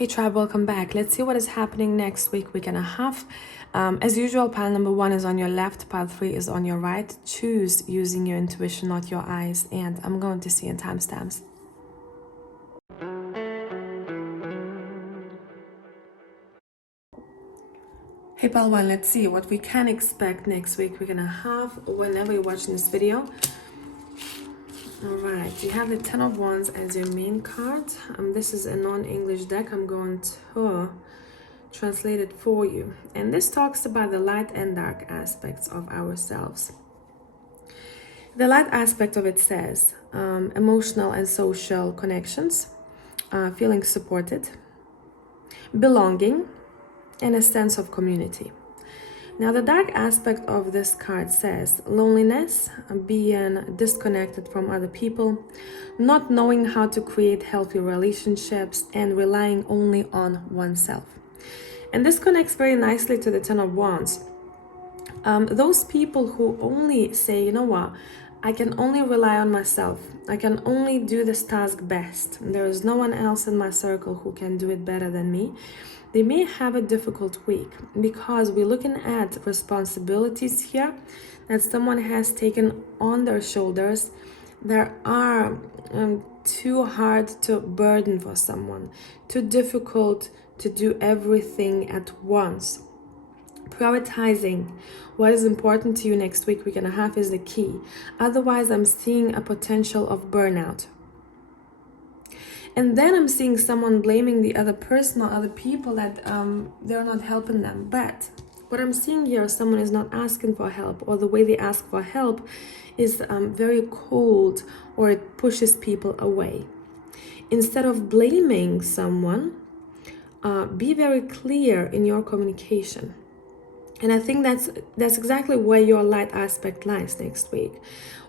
Hey tribe, welcome back. Let's see what is happening next week and a half. As usual, pile number 1 is on your left, pile 3 is on your right. Choose using your intuition, not your eyes. And I'm going to see in timestamps. Hey pile 1, let's see what we can expect next week and a half whenever you're watching this video. Alright, you have the Ten of Wands as your main card. This is a non-English deck. I'm going to translate it for you. And this talks about the light and dark aspects of ourselves. The light aspect of it says emotional and social connections, feeling supported, belonging, and a sense of community. Now, the dark aspect of this card says loneliness, being disconnected from other people, not knowing how to create healthy relationships, and relying only on oneself. And this connects very nicely to the Ten of Wands. Those people who only say, you know what, I can only rely on myself. I can only do this task best. There is no one else in my circle who can do it better than me. They may have a difficult week because we're looking at responsibilities here that someone has taken on their shoulders that are too hard to burden for someone, too difficult to do everything at once. Prioritizing what is important to you next week and a half is the key. Otherwise, I'm seeing a potential of burnout. And then I'm seeing someone blaming the other person or other people that they're not helping them. But what I'm seeing here is someone is not asking for help, or the way they ask for help is very cold, or it pushes people away. Instead of blaming someone, be very clear in your communication. And I think that's exactly where your light aspect lies next week.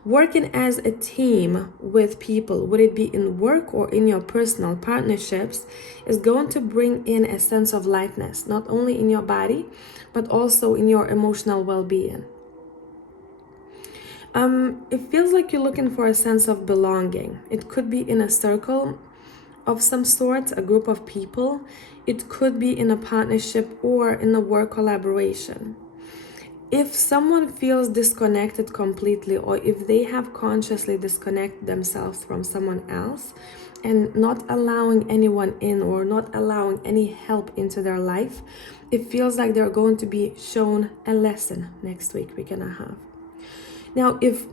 Working as a team with people, would it be in work or in your personal partnerships, is going to bring in a sense of lightness, not only in your body, but also in your emotional well-being. It feels like you're looking for a sense of belonging. It could be in a circle of some sort, a group of people. It could be in a partnership or in a work collaboration. If someone feels disconnected completely, or if they have consciously disconnected themselves from someone else and not allowing anyone in or not allowing any help into their life, it feels like they're going to be shown a lesson next week and a half. Now, if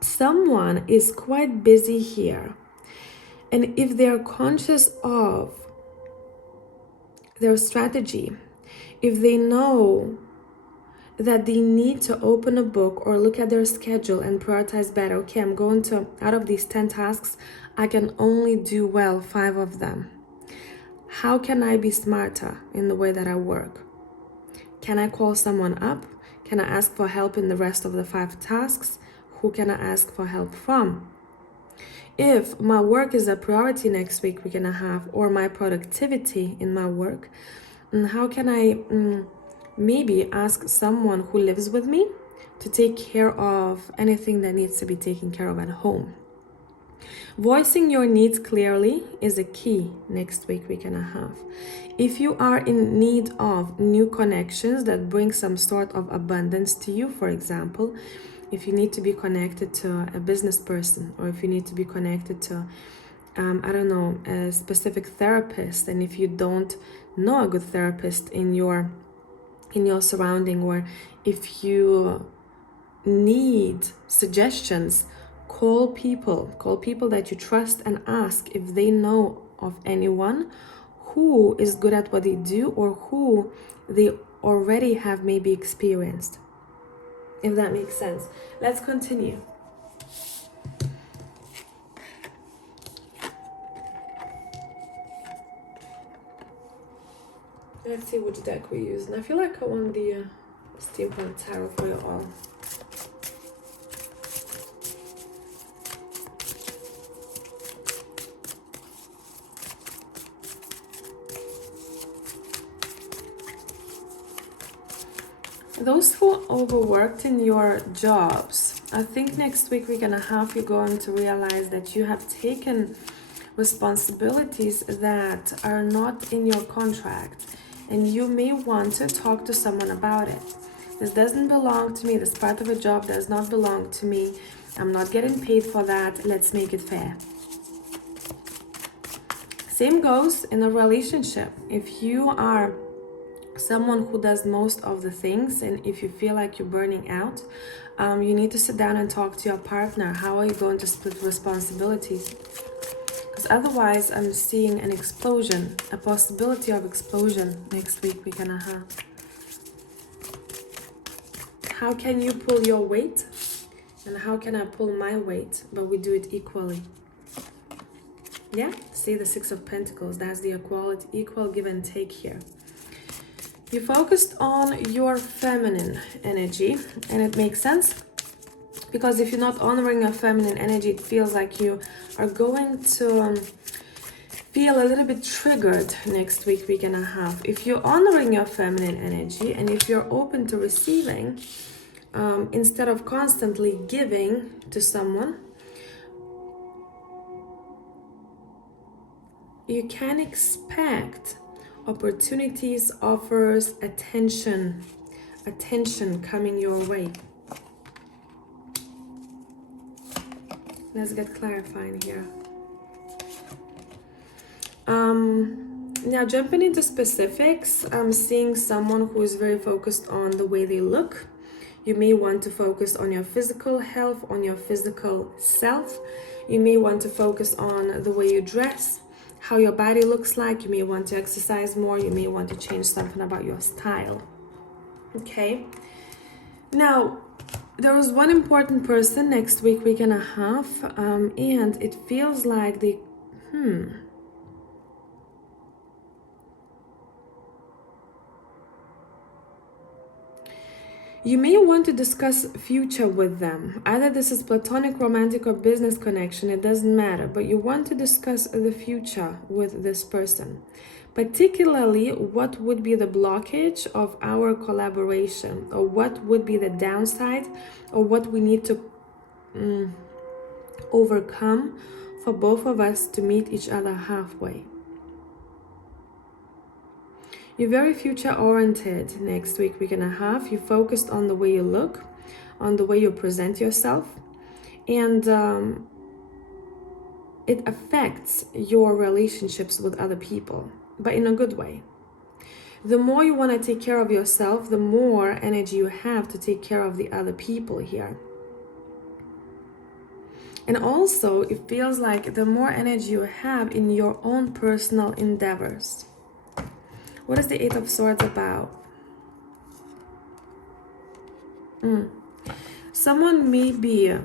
someone is quite busy here, and if they're conscious of their strategy, if they know that they need to open a book or look at their schedule and prioritize better, okay, I'm going to, out of these 10 tasks, I can only do well 5 of them. How can I be smarter in the way that I work? Can I call someone up? Can I ask for help in the rest of the 5 tasks? Who can I ask for help from? If my work is a priority next week and a half, or my productivity in my work, how can I maybe ask someone who lives with me to take care of anything that needs to be taken care of at home? Voicing your needs clearly is a key next week and a half. If you are in need of new connections that bring some sort of abundance to you, for example, if you need to be connected to a business person, or if you need to be connected to a specific therapist, and if you don't know a good therapist in your surrounding, or if you need suggestions, call people that you trust and ask if they know of anyone who is good at what they do, or who they already have maybe experienced, if that makes sense. Let's continue. Let's see which deck we use. And I feel like I want the Steampunk Tarot for you all. Those who overworked in your jobs, I think next week and a half you're going to realize that you have taken responsibilities that are not in your contract, and you may want to talk to someone about it. This doesn't belong to me. This part of a job does not belong to me. I'm not getting paid for that. Let's make it fair. Same goes in a relationship. If you are someone who does most of the things, and if you feel like you're burning out, you need to sit down and talk to your partner. How are you going to split responsibilities? Because otherwise I'm seeing an explosion, a possibility of explosion next week and a half. How can you pull your weight? And how can I pull my weight? But we do it equally. Yeah, see the Six of Pentacles. That's the equality, equal give and take here. You focused on your feminine energy, and it makes sense. Because if you're not honoring your feminine energy, it feels like you are going to feel a little bit triggered next week and a half. If you're honoring your feminine energy, and if you're open to receiving, instead of constantly giving to someone, you can expect opportunities, offers, attention coming your way. Let's get clarifying here. Now jumping into specifics, I'm seeing someone who is very focused on the way they look. You may want to focus on your physical health, on your physical self. You may want to focus on the way you dress, how your body looks like. You may want to exercise more. You may want to change something about your style. Okay. Now, there was one important person next week and a half, and it feels like they, You may want to discuss future with them. Either this is platonic, romantic, or business connection, it doesn't matter. But you want to discuss the future with this person. Particularly, what would be the blockage of our collaboration? Or what would be the downside? Or what we need to overcome for both of us to meet each other halfway. You're very future-oriented next week and a half. You're focused on the way you look, on the way you present yourself, and it affects your relationships with other people, but in a good way. The more you want to take care of yourself, the more energy you have to take care of the other people here. And also, it feels like the more energy you have in your own personal endeavors. What is the Eight of Swords about? Someone may be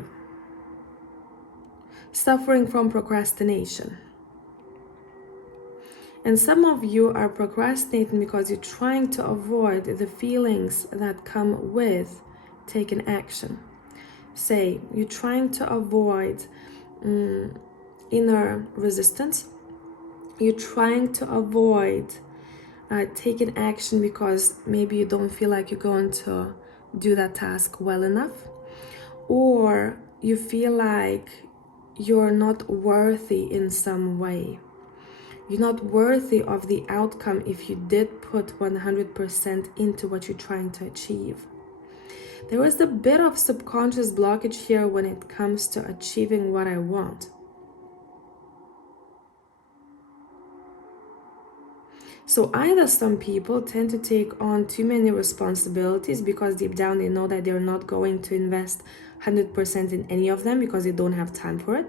suffering from procrastination. And some of you are procrastinating because you're trying to avoid the feelings that come with taking action. Say, you're trying to avoid inner resistance. You're trying to avoid taking action because maybe you don't feel like you're going to do that task well enough, or you feel like you're not worthy in some way. You're not worthy of the outcome if you did put 100% into what you're trying to achieve. There is a bit of subconscious blockage here when it comes to achieving what I want. So either some people tend to take on too many responsibilities because deep down they know that they're not going to invest 100% in any of them because they don't have time for it.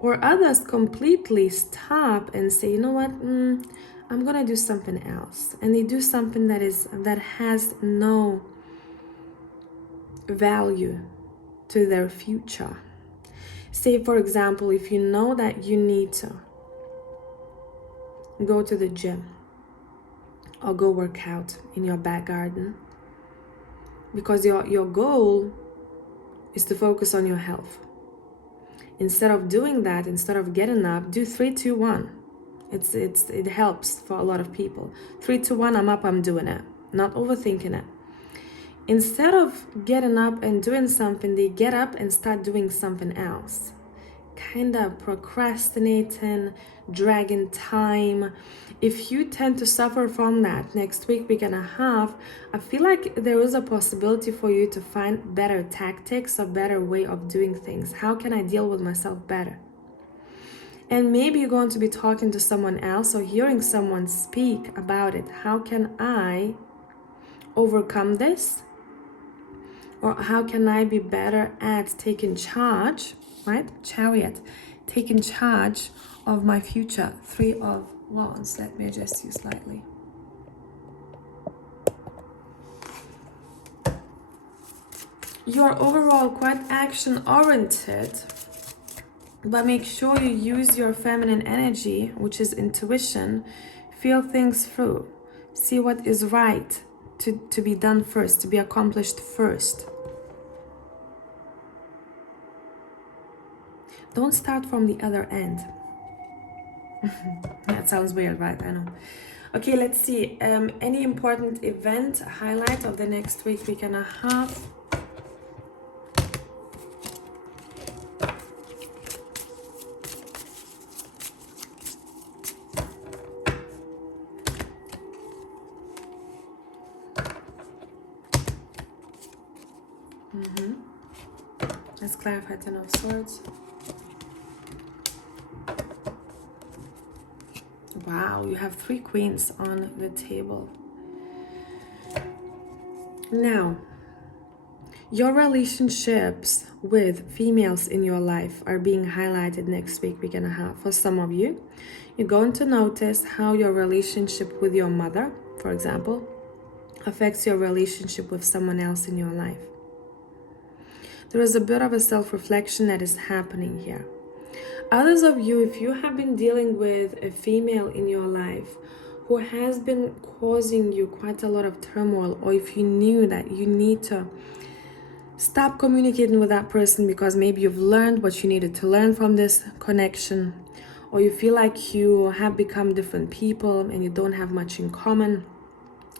Or others completely stop and say, you know what, I'm gonna do something else. And they do something that has no value to their future. Say, for example, if you know that you need to go to the gym or go work out in your back garden because your goal is to focus on your health. Instead of doing that, instead of getting up, do 3, 2, 1. It helps for a lot of people. 3, 2, 1, I'm up, I'm doing it. Not overthinking it. Instead of getting up and doing something, they get up and start doing something else. kind of procrastinating, dragging time, if you tend to suffer from that next week and a half, I feel like there is a possibility for you to find better tactics, a better way of doing things. How can I deal with myself better? And maybe you're going to be talking to someone else or hearing someone speak about it. How can I overcome this? Or how can I be better at taking charge, right? Chariot, taking charge of my future. 3 of Wands. Let me adjust you slightly. You are overall quite action-oriented, but make sure you use your feminine energy, which is intuition, feel things through, see what is right to be done first, to be accomplished first. Don't start from the other end. That sounds weird, right? I know. Okay, let's see. Any important event, highlight of the next week and a half? Let's clarify 10 of Swords. Wow, you have 3 queens on the table. Now, your relationships with females in your life are being highlighted next week and a half. For some of you, you're going to notice how your relationship with your mother, for example, affects your relationship with someone else in your life. There is a bit of a self-reflection that is happening here. Others of you, if you have been dealing with a female in your life who has been causing you quite a lot of turmoil, or if you knew that you need to stop communicating with that person because maybe you've learned what you needed to learn from this connection, or you feel like you have become different people and you don't have much in common,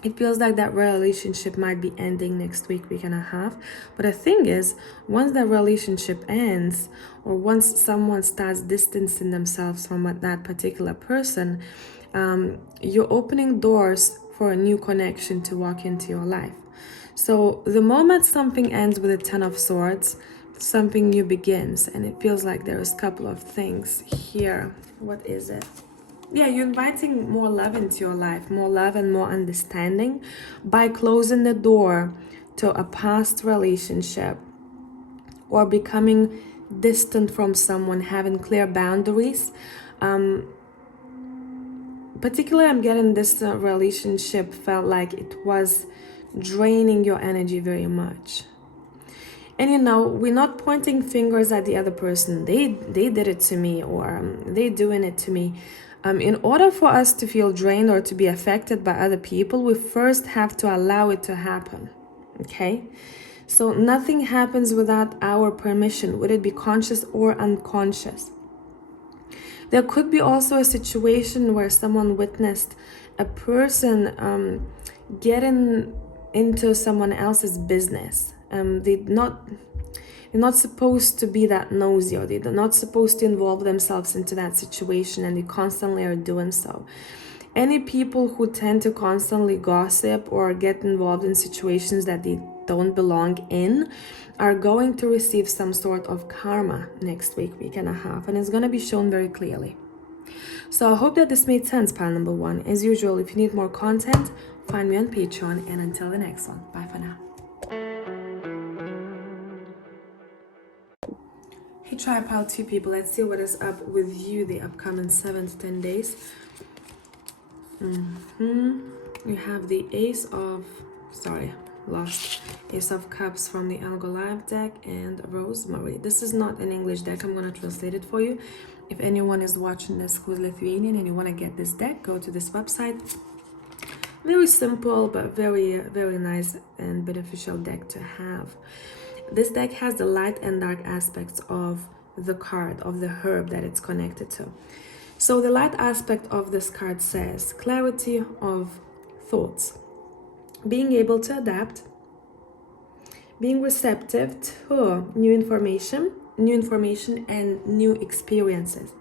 it feels like that relationship might be ending next week and a half. But the thing is, once that relationship ends, or once someone starts distancing themselves from that particular person, you're opening doors for a new connection to walk into your life. So the moment something ends with a 10 of Swords, something new begins. And it feels like there's a couple of things here. What is it? Yeah, you're inviting more love into your life, more love and more understanding by closing the door to a past relationship or becoming distant from someone, having clear boundaries. Particularly, I'm getting this relationship felt like it was draining your energy very much. And you know, we're not pointing fingers at the other person. They did it to me, or they doing it to me. In order for us to feel drained or to be affected by other people, we first have to allow it to happen. Okay? So nothing happens without our permission, would it be conscious or unconscious. There could be also a situation where someone witnessed a person getting into someone else's business. They're not supposed to be that nosy, or they're not supposed to involve themselves into that situation, and they constantly are doing so. Any people who tend to constantly gossip or get involved in situations that they don't belong in are going to receive some sort of karma next week and a half, and it's going to be shown very clearly. So I hope that this made sense, pile number 1. As usual, if you need more content, find me on Patreon, and until the next one, bye for now. Hey Tripile 2 people, let's see what is up with you the upcoming 7 to 10 days. You have the Ace of Cups from the Algo Live deck and Rosemary. This is not an English deck. I'm going to translate it for you. If anyone is watching this who's Lithuanian and you want to get this deck, go to this website. Very simple, but very, very nice and beneficial deck to have. This deck has the light and dark aspects of the card, of the herb that it's connected to. So the light aspect of this card says clarity of thoughts, being able to adapt, being receptive to new information and new experiences.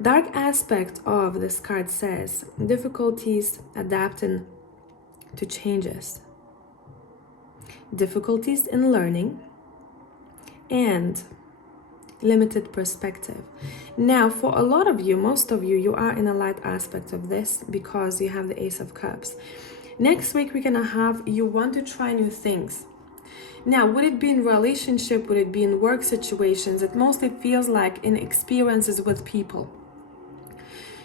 Dark aspect of this card says difficulties adapting to changes, difficulties in learning, and limited perspective. Now, for a lot of you, most of you, you are in a light aspect of this because you have the Ace of Cups. Next week, we're gonna have you want to try new things. Now, would it be in relationship? Would it be in work situations? It mostly feels like in experiences with people.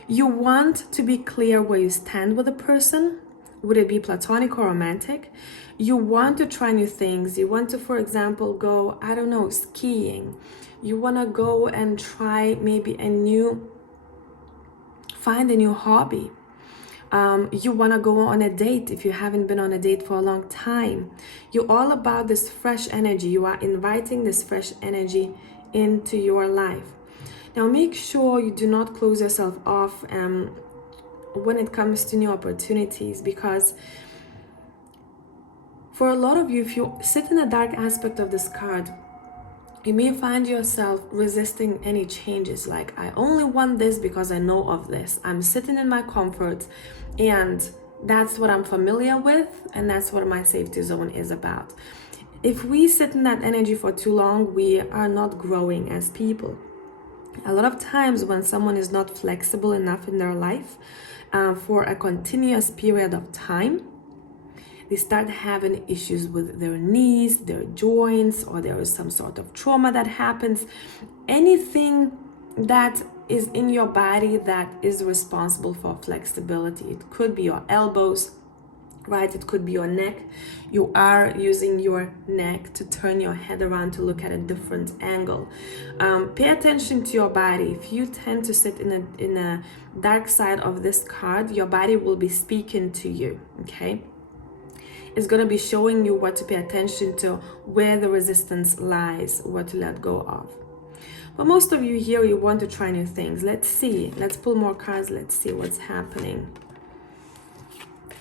You want to be clear where you stand with a person. Would it be platonic or romantic? You want to try new things. You want to, for example, go, I don't know, skiing. You want to go and try maybe find a new hobby. You want to go on a date if you haven't been on a date for a long time. You're all about this fresh energy. You are inviting this fresh energy into your life. Now, make sure you do not close yourself off when it comes to new opportunities, because for a lot of you, if you sit in the dark aspect of this card, you may find yourself resisting any changes. Like, I only want this because I know of this. I'm sitting in my comfort and that's what I'm familiar with, and that's what my safety zone is about. If we sit in that energy for too long, we are not growing as people. A lot of times when someone is not flexible enough in their life for a continuous period of time, they start having issues with their knees, their joints, or there is some sort of trauma that happens. Anything that is in your body that is responsible for flexibility. It could be your elbows, right? It could be your neck. You are using your neck to turn your head around to look at a different angle. Pay attention to your body. If you tend to sit in a dark side of this card, your body will be speaking to you, okay? It's going to be showing you what to pay attention to, where the resistance lies, what to let go of. But most of you here, you want to try new things. Let's see. Let's pull more cards. Let's see what's happening.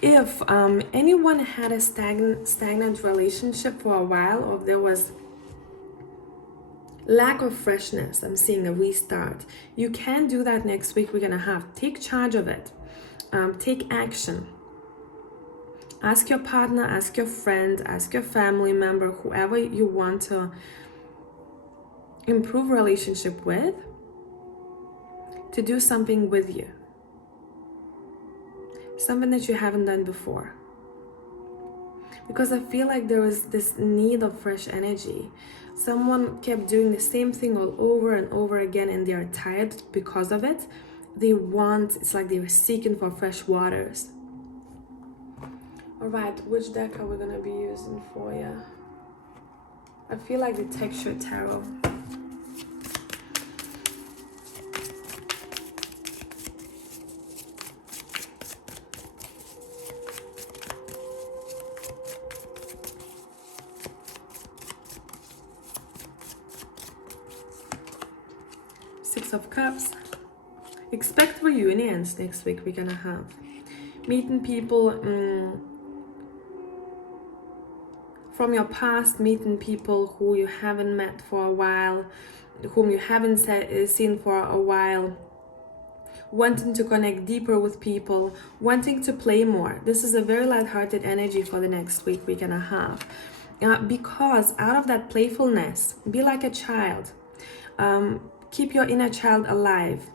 If anyone had a stagnant relationship for a while, or if there was lack of freshness, I'm seeing a restart. You can do that next week. We're going to take charge of it. Take action. Ask your partner, ask your friend, ask your family member, whoever you want to improve relationship with, to do something with you. Something that you haven't done before. Because I feel like there was this need of fresh energy. Someone kept doing the same thing all over and over again, and they're tired because of it. It's like they were seeking for fresh waters. All right, which deck are we going to be using for you? I feel like the Texture Tarot. Six of Cups. Expect reunions next week. We're going to have meeting people from your past, meeting people who you haven't met for a while, whom you haven't seen for a while, wanting to connect deeper with people, wanting to play more. This is a very lighthearted energy for the next week we're gonna have. Because out of that playfulness, be like a child. Keep your inner child alive.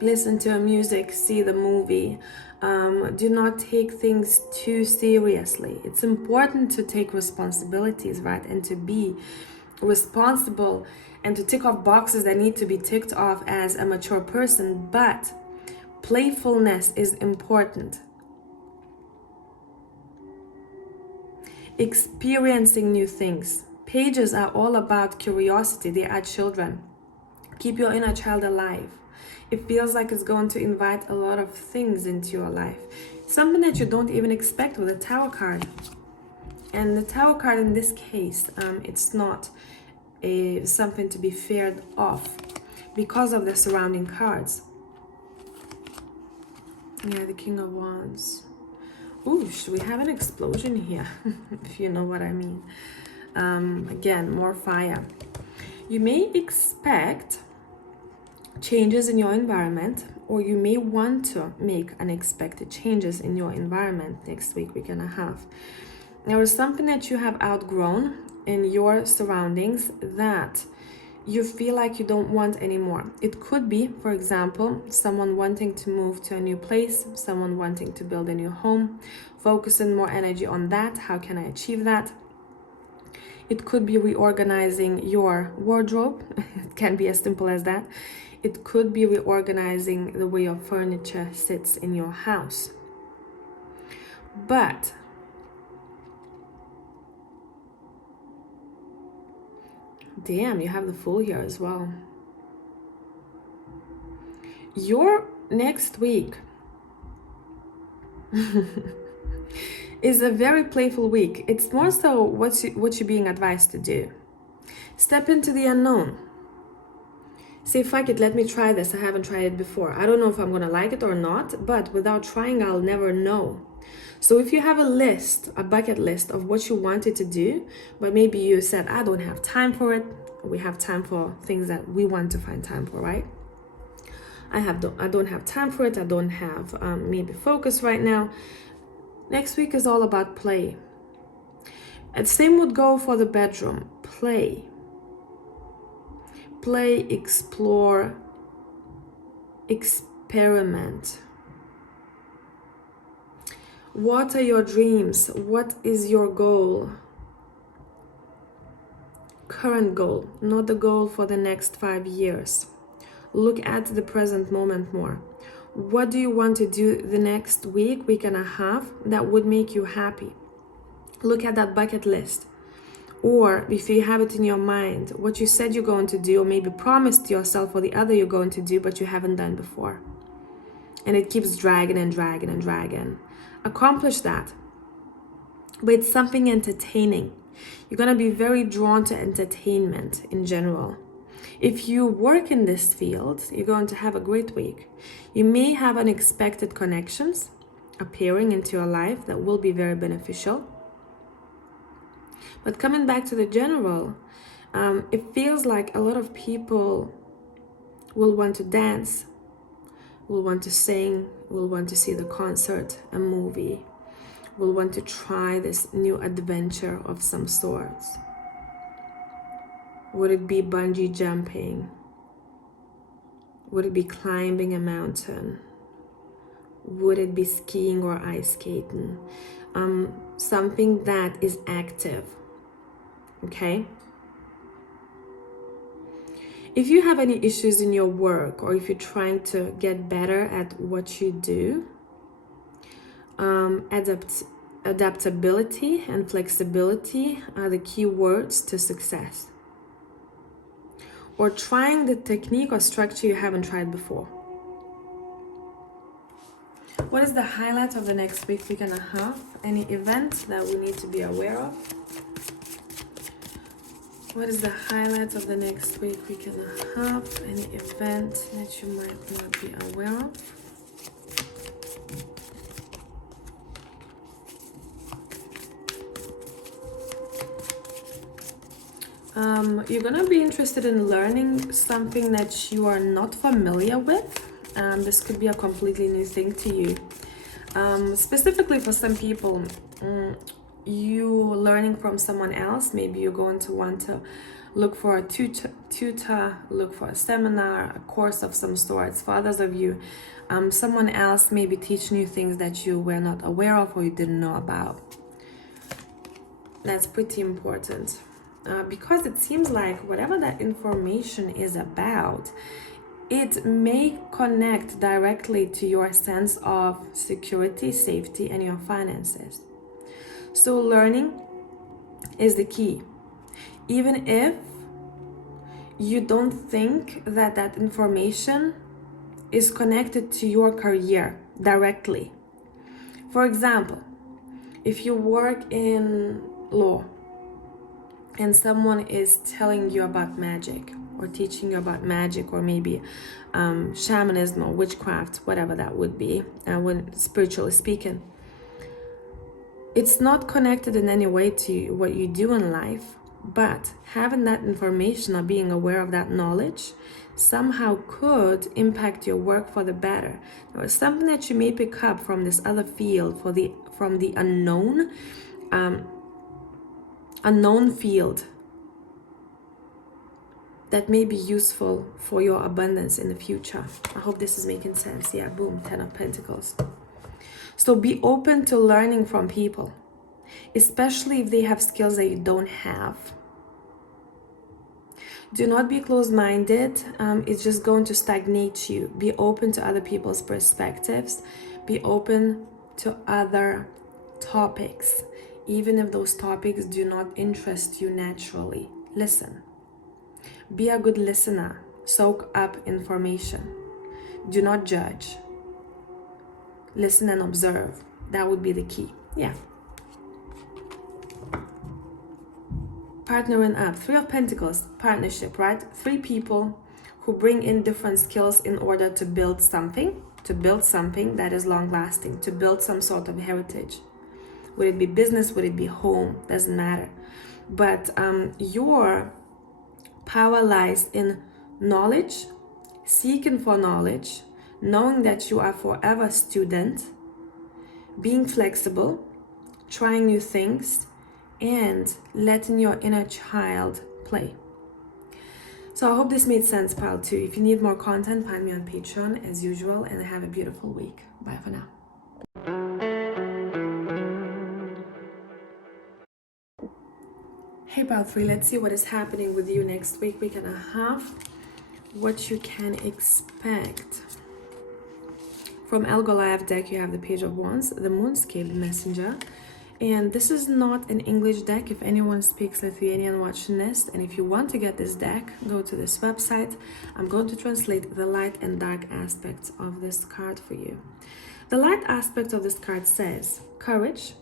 Listen to music, see the movie. Do not take things too seriously. It's important to take responsibilities, right? And to be responsible and to tick off boxes that need to be ticked off as a mature person. But playfulness is important. Experiencing new things. Pages are all about curiosity. They are children. Keep your inner child alive. It feels like it's going to invite a lot of things into your life. Something that you don't even expect with a Tower card. And the Tower card in this case, it's not something to be feared of because of the surrounding cards. Yeah, the King of Wands. Ooh, should we have an explosion here? If you know what I mean. Again, more fire. You may expect changes in your environment, or you may want to make unexpected changes in your environment next week and a half. There is something that you have outgrown in your surroundings that you feel like you don't want anymore. It could be, for example, someone wanting to move to a new place, someone wanting to build a new home, focusing more energy on that. How can I achieve that? It could be reorganizing your wardrobe. It can be as simple as that. It could be reorganizing the way your furniture sits in your house. But damn, you have the Fool here as well. Your next week is a very playful week. It's more so what you're being advised to do. Step into the unknown. Say, fuck it, let me try this. I haven't tried it before. I don't know if I'm gonna like it or not, but without trying, I'll never know. So if you have a list, a bucket list of what you wanted to do, but maybe you said, I don't have time for it. We have time for things that we want to find time for, right? I don't have time for it. I don't have maybe focus right now. Next week is all about play. And same would go for the bedroom. Play, explore, experiment. What are your dreams? What is your goal? Current goal, not the goal for the next 5 years. Look at the present moment more. What do you want to do the next week and a half that would make you happy? Look at that bucket list. Or if you have it in your mind, what you said you're going to do, or maybe promised yourself or the other you're going to do, but you haven't done before. And it keeps dragging and dragging and dragging. Accomplish that. But it's something entertaining. You're going to be very drawn to entertainment in general. If you work in this field, you're going to have a great week. You may have unexpected connections appearing into your life that will be very beneficial. But coming back to the general, it feels like a lot of people will want to dance, will want to sing, will want to see the concert, a movie, will want to try this new adventure of some sorts. Would it be bungee jumping? Would it be climbing a mountain? Would it be skiing or ice skating? Something that is active, okay? If you have any issues in your work, or if you're trying to get better at what you do, adaptability and flexibility are the key words to success. Or trying the technique or structure you haven't tried before. What is the highlight of the next week and a half? Any events that we need to be aware of? What is the highlight of the next week and a half? Any event that you might not be aware of? You're gonna be interested in learning something that you are not familiar with. This could be a completely new thing to you. Specifically for some people, you learning from someone else. Maybe you're going to want to look for a tutor, look for a seminar, a course of some sorts. For others of you, someone else maybe teaching you things that you were not aware of or you didn't know about. That's pretty important. Because it seems like whatever that information is about, it may connect directly to your sense of security, safety, and your finances. So learning is the key. Even if you don't think that that information is connected to your career directly. For example, if you work in law, and someone is telling you about magic or teaching you about magic, or maybe shamanism or witchcraft, whatever that would be, when spiritually speaking, it's not connected in any way to what you do in life. But having that information or being aware of that knowledge somehow could impact your work for the better. Or something that you may pick up from this other field from the unknown field that may be useful for your abundance in the future. I hope this is making sense. Yeah, boom, 10 of Pentacles. So be open to learning from people, especially if they have skills that you don't have. Do not be closed-minded. It's just going to stagnate you. Be open to other people's perspectives. Be open to other topics, even if those topics do not interest you naturally. Listen. Be a good listener. Soak up information. Do not judge. Listen and observe. That would be the key. Yeah. Partnering up. 3 of Pentacles. Partnership, right? 3 people who bring in different skills in order to build something. To build something that is long lasting. To build some sort of heritage. Would it be business? Would it be home? Doesn't matter. But your power lies in knowledge, seeking for knowledge, knowing that you are forever a student, being flexible, trying new things, and letting your inner child play. So I hope this made sense, pile 2. If you need more content, find me on Patreon as usual, and have a beautiful week. Bye for now. Hey pile 3, let's see what is happening with you next week and a half. What you can expect. From El Goliath deck, you have the Page of Wands, the Moonscape Messenger. And this is not an English deck. If anyone speaks Lithuanian watching this, and if you want to get this deck, go to this website. I'm going to translate the light and dark aspects of this card for you. The light aspect of this card says courage,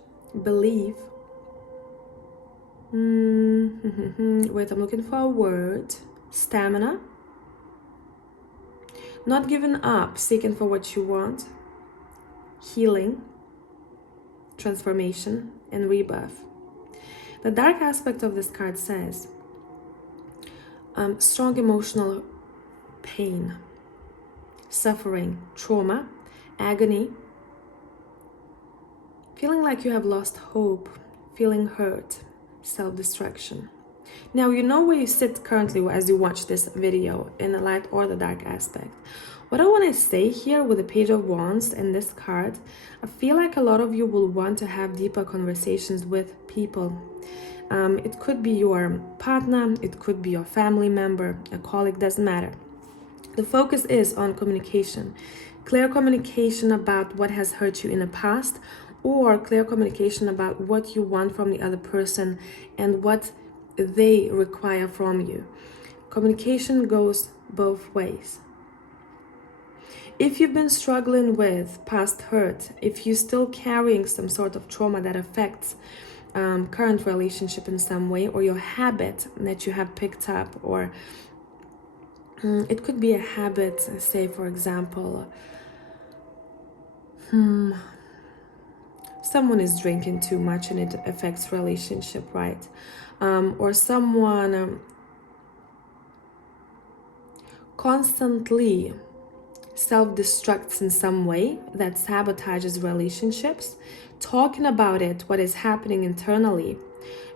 belief. Wait, I'm looking for a word. Stamina. Not giving up, seeking for what you want. Healing. Transformation and rebirth. The dark aspect of this card says strong emotional pain, suffering, trauma, agony, feeling like you have lost hope, feeling hurt, self-destruction. Now you know where you sit currently as you watch this video, in the light or the dark aspect. What I want to say here with the Page of Wands and this card, I feel like a lot of you will want to have deeper conversations with people. It could be your partner, it could be your family member, a colleague, doesn't matter. The focus is on communication. Clear communication about what has hurt you in the past, or clear communication about what you want from the other person and what they require from you. Communication goes both ways. If you've been struggling with past hurt, if you're still carrying some sort of trauma that affects current relationship in some way, or your habit that you have picked up, or it could be a habit, say for example, someone is drinking too much and it affects relationship, right? Or someone constantly self-destructs in some way that sabotages relationships. Talking about it, what is happening internally,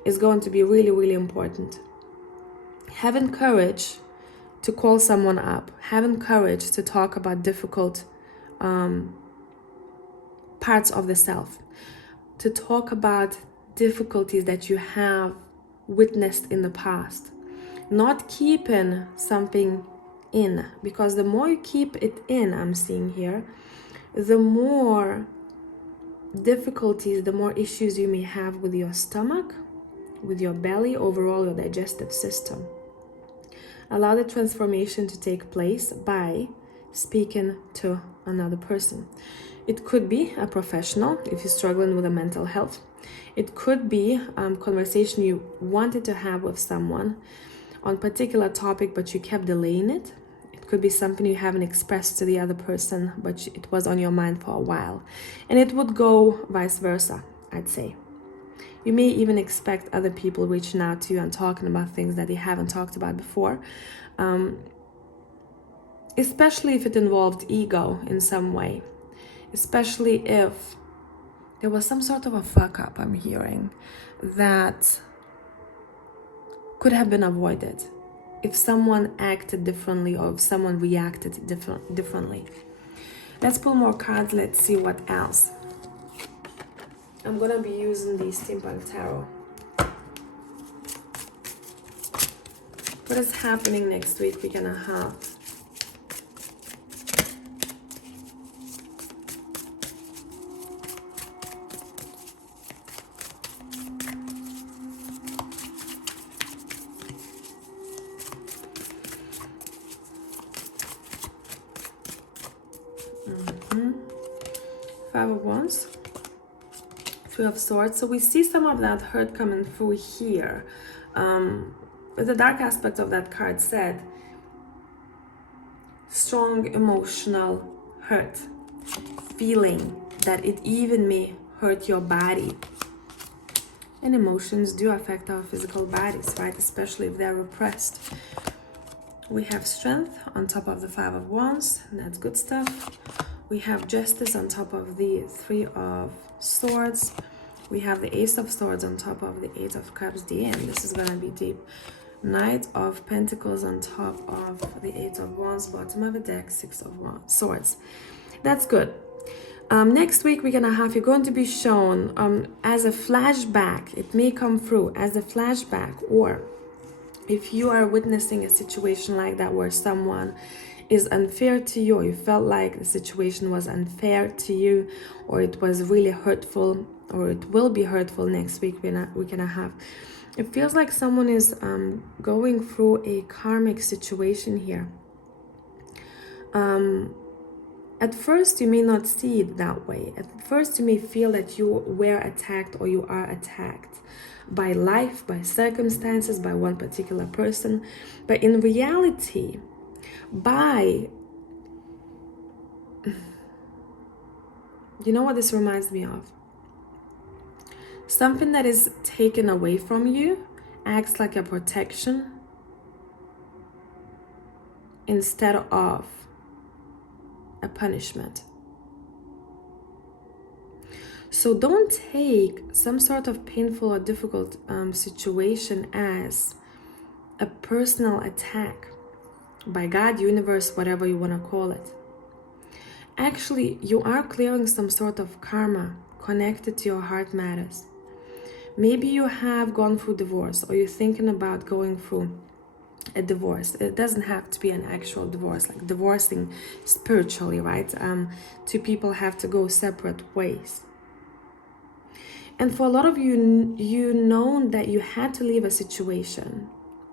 is going to be really, really important. Having courage to call someone up, having courage to talk about difficult parts of the self, to talk about difficulties that you have witnessed in the past, not keeping something in, because the more you keep it in, I'm seeing here, the more difficulties, the more issues you may have with your stomach, with your belly, overall your digestive system. Allow the transformation to take place by speaking to another person. It could be a professional if you're struggling with a mental health. It could be a conversation you wanted to have with someone on a particular topic, but you kept delaying it. It could be something you haven't expressed to the other person, but it was on your mind for a while. And it would go vice versa, I'd say. You may even expect other people reaching out to you and talking about things that they haven't talked about before, especially if it involved ego in some way, especially if there was some sort of a fuck up I'm hearing that could have been avoided if someone acted differently or if someone reacted differently. Let's pull more cards. Let's see what else. I'm gonna be using the Steampunk Tarot. What is happening next week and a half? Five of Wands, Three of Swords. So we see some of that hurt coming through here. The dark aspect of that card said strong emotional hurt, feeling that it even may hurt your body. And emotions do affect our physical bodies, right? Especially if they're repressed. We have Strength on top of the Five of Wands. That's good stuff. We have Justice on top of the Three of Swords. We have the Ace of Swords on top of the Eight of Cups. Damn, this is gonna be deep. Knight of Pentacles on top of the Eight of Wands. Bottom of the deck, Six of Swords. That's good. Next week, you're going to be shown as a flashback. It may come through as a flashback, or if you are witnessing a situation like that where someone is unfair to you, or you felt like the situation was unfair to you, or it was really hurtful, or it will be hurtful next week and a half. It feels like someone is going through a karmic situation here. At first, you may not see it that way. At first, you may feel that you were attacked or you are attacked by life, by circumstances, by one particular person. But in reality, you know what this reminds me of? Something that is taken away from you acts like a protection instead of a punishment. So don't take some sort of painful or difficult situation as a personal attack by God, universe, whatever you want to call it. Actually, you are clearing some sort of karma connected to your heart matters. Maybe you have gone through divorce, or you're thinking about going through a divorce. It doesn't have to be an actual divorce, like divorcing spiritually, right? Two people have to go separate ways. And for a lot of you, you know that you had to leave a situation.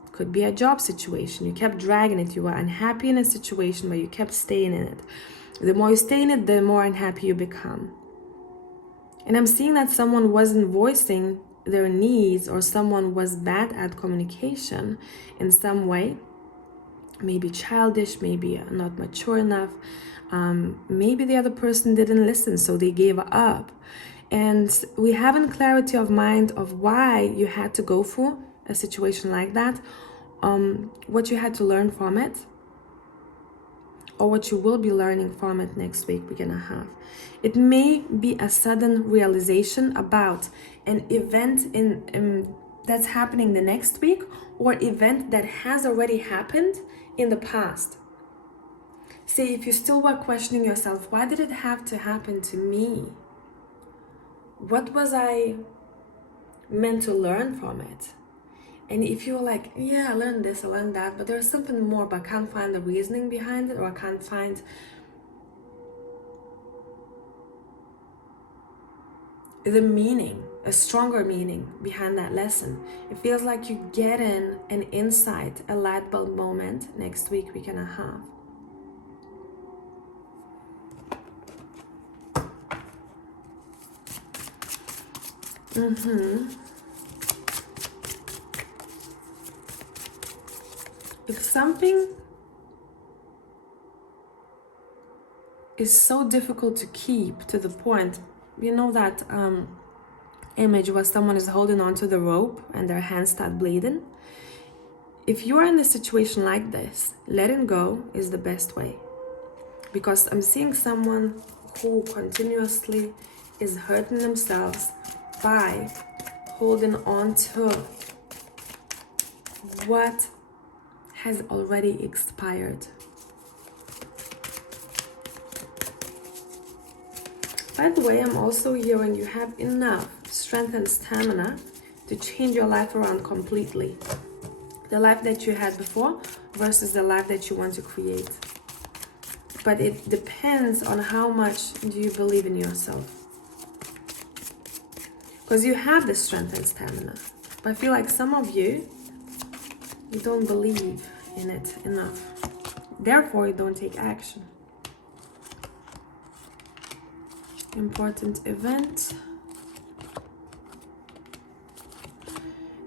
It could be a job situation. You kept dragging it. You were unhappy in a situation, but you kept staying in it. The more you stay in it, the more unhappy you become. And I'm seeing that someone wasn't voicing their needs, or someone was bad at communication in some way. Maybe childish, maybe not mature enough. Maybe the other person didn't listen, so they gave up. And we haven't clarity of mind of why you had to go through a situation like that, what you had to learn from it, or what you will be learning from it next week and a half. It may be a sudden realization about an event that's happening the next week, or event that has already happened in the past. Say, if you still were questioning yourself, why did it have to happen to me? What was I meant to learn from it? And if you're like, yeah, I learned this, I learned that, but there's something more, but I can't find the reasoning behind it, or I can't find the meaning, a stronger meaning behind that lesson. It feels like you get an insight, a light bulb moment next week and a half. If something is so difficult to keep to the point, you know that image where someone is holding onto the rope and their hands start bleeding. If you are in a situation like this, letting go is the best way. Because I'm seeing someone who continuously is hurting themselves by holding on to what has already expired. By the way, I'm also hearing you have enough strength and stamina to change your life around completely. The life that you had before versus the life that you want to create. But it depends on how much do you believe in yourself. Because you have the strength and stamina. But I feel like some of you don't believe in it enough. Therefore, you don't take action. Important event.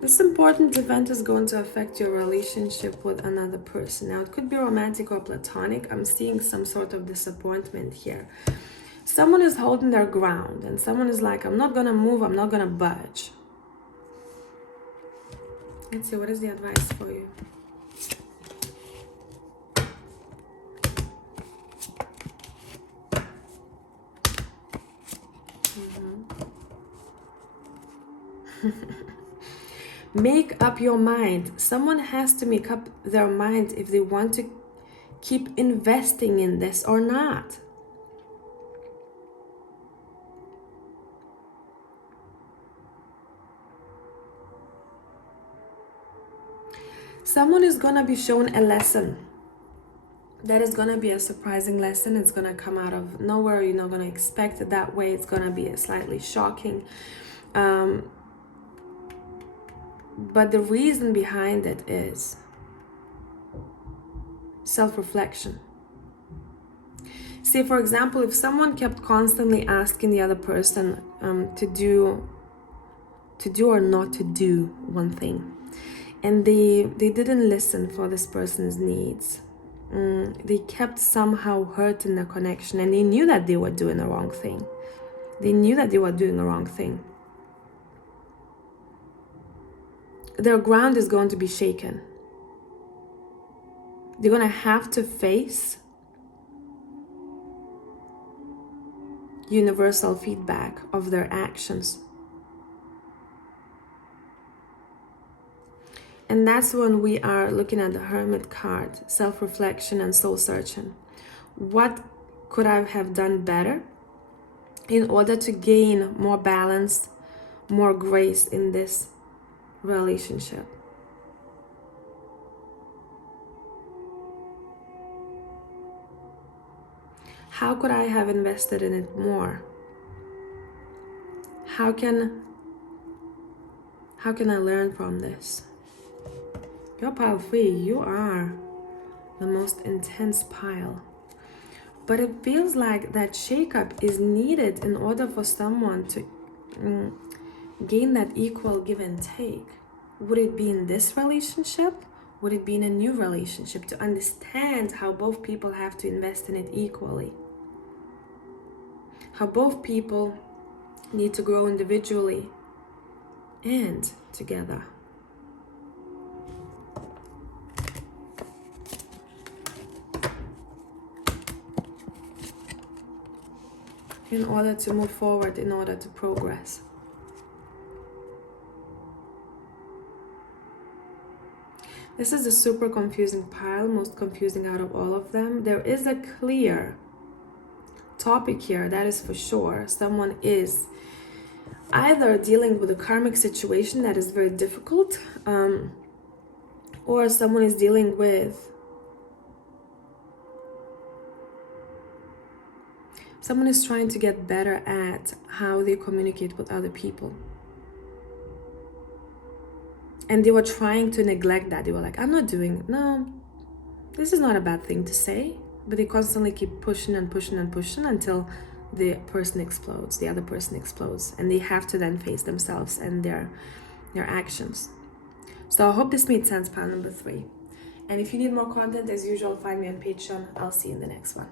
This important event is going to affect your relationship with another person. Now, it could be romantic or platonic. I'm seeing some sort of disappointment here. Someone is holding their ground and someone is like, I'm not going to move, I'm not going to budge. Let's see, what is the advice for you? Make up your mind. Someone has to make up their mind if they want to keep investing in this or not. Someone is going to be shown a lesson. That is going to be a surprising lesson. It's going to come out of nowhere. You're not going to expect it that way. It's going to be slightly shocking. But the reason behind it is self-reflection. Say, for example, if someone kept constantly asking the other person to do or not to do one thing, and they didn't listen for this person's needs, they kept somehow hurting the connection, and they knew that they were doing the wrong thing. Their ground is going to be shaken. They're going to have to face universal feedback of their actions. And that's when we are looking at the Hermit card, self-reflection and soul-searching. What could I have done better in order to gain more balance, more grace in this relationship? How could I have invested in it more? How can I learn from this? Your pile 3, you are the most intense pile. But it feels like that shakeup is needed in order for someone to gain that equal give and take. Would it be in this relationship? Would it be in a new relationship? To understand how both people have to invest in it equally. How both people need to grow individually and together. In order to move forward, in order to progress. This is a super confusing pile, most confusing out of all of them. There is a clear topic here, that is for sure. Someone is either dealing with a karmic situation that is very difficult, or someone is dealing with someone is trying to get better at how they communicate with other people. And they were trying to neglect that. They were like, no, this is not a bad thing to say. But they constantly keep pushing and pushing and pushing until the other person explodes. And they have to then face themselves and their actions. So I hope this made sense, pile number 3. And if you need more content, as usual, find me on Patreon. I'll see you in the next one.